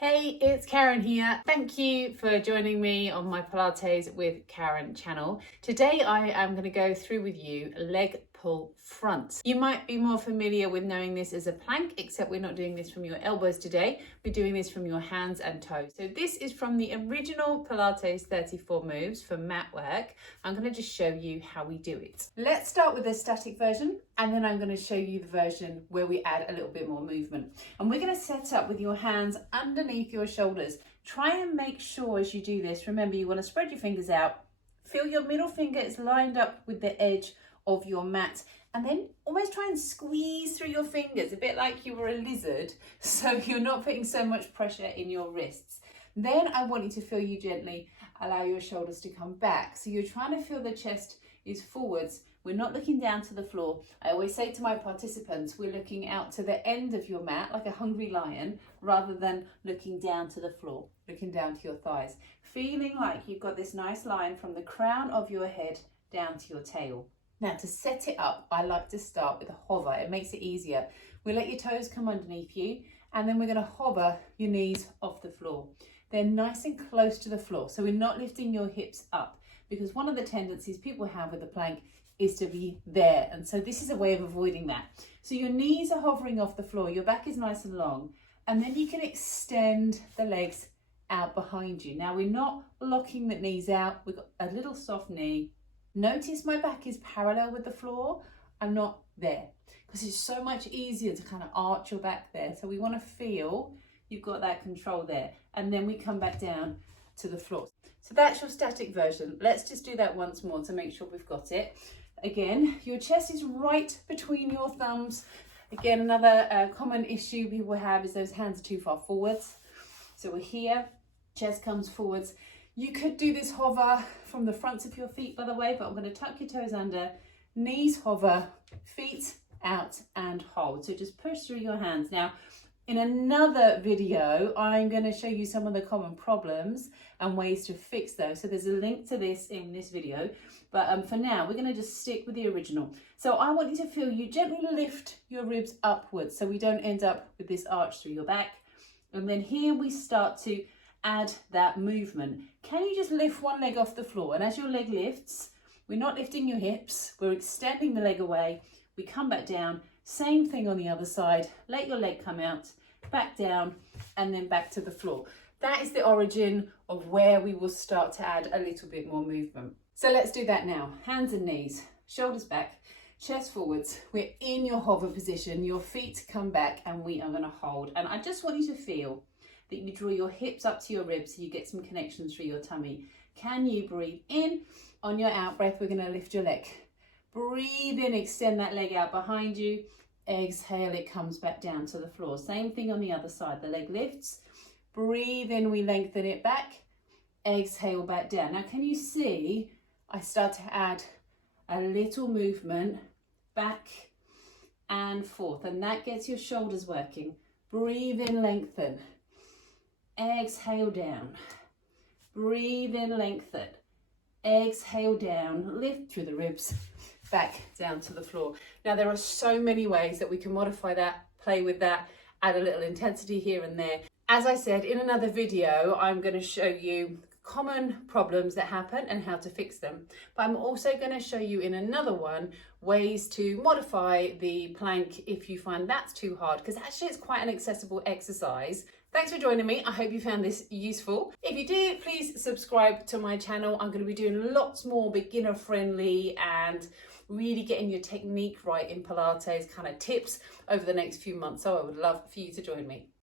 Hey, it's Karen here. Thank you for joining me on my Pilates with Karen channel. Today I am going to go through with you leg pull front. You might be more familiar with knowing this as a plank, except we're not doing this from your elbows today. We're doing this from your hands and toes. So this is from the original Pilates 34 moves for mat work. I'm going to just show you how we do it. Let's start with the static version, and then I'm going to show you the version where we add a little bit more movement. And we're going to set up with your hands underneath your shoulders. Try and make sure as you do this, remember you want to spread your fingers out, feel your middle finger is lined up with the edge of your mat, and then almost try and squeeze through your fingers, a bit like you were a lizard, so you're not putting so much pressure in your wrists. Then I want you to feel you gently allow your shoulders to come back. So you're trying to feel the chest is forwards. We're not looking down to the floor. I always say to my participants, we're looking out to the end of your mat like a hungry lion, rather than looking down to the floor, looking down to your thighs. Feeling like you've got this nice line from the crown of your head down to your tail. Now to set it up, I like to start with a hover. It makes it easier. We let your toes come underneath you, and then we're going to hover your knees off the floor. They're nice and close to the floor, so we're not lifting your hips up, because one of the tendencies people have with the plank is to be there, and so this is a way of avoiding that. So your knees are hovering off the floor, your back is nice and long, and then you can extend the legs out behind you. Now we're not locking the knees out, we've got a little soft knee. Notice my back is parallel with the floor. I'm not there, because it's so much easier to kind of arch your back there. So we want to feel you've got that control there, and then we come back down to the floor. So that's your static version. Let's just do that once more to make sure we've got it. Again, your chest is right between your thumbs. Again, another common issue people have is those hands are too far forwards. So we're here, chest comes forwards. You could do this hover from the fronts of your feet, by the way, but I'm going to tuck your toes under, knees hover, feet out and hold. So just push through your hands. Now, in another video, I'm going to show you some of the common problems and ways to fix those. So there's a link to this in this video. But for now, we're going to just stick with the original. So I want you to feel you gently lift your ribs upwards so we don't end up with this arch through your back. And then here we start to add that movement. Can you just lift one leg off the floor? And as your leg lifts, we're not lifting your hips, we're extending the leg away. We come back down, same thing on the other side. Let your leg come out, back down, and then back to the floor. That is the origin of where we will start to add a little bit more movement. So let's do that now. Hands and knees, shoulders back, chest forwards. We're in your hover position. Your feet come back and we are going to hold. And I just want you to feel that you draw your hips up to your ribs so you get some connection through your tummy. Can you breathe in? On your out breath, we're going to lift your leg. Breathe in, extend that leg out behind you. Exhale, it comes back down to the floor. Same thing on the other side. The leg lifts. Breathe in, we lengthen it back. Exhale, back down. Now, can you see I start to add a little movement back and forth, and that gets your shoulders working. Breathe in, lengthen. Exhale down. Breathe in, lengthen. Exhale down, lift through the ribs, back down to the floor. Now there are so many ways that we can modify that, play with that, add a little intensity here and there. As I said in another video, I'm going to show you common problems that happen and how to fix them. But I'm also going to show you in another one ways to modify the plank if you find that's too hard, because actually it's quite an accessible exercise. Thanks for joining me. I hope you found this useful. If you do, please subscribe to my channel. I'm going to be doing lots more beginner friendly and really getting your technique right in Pilates kind of tips over the next few months. So I would love for you to join me.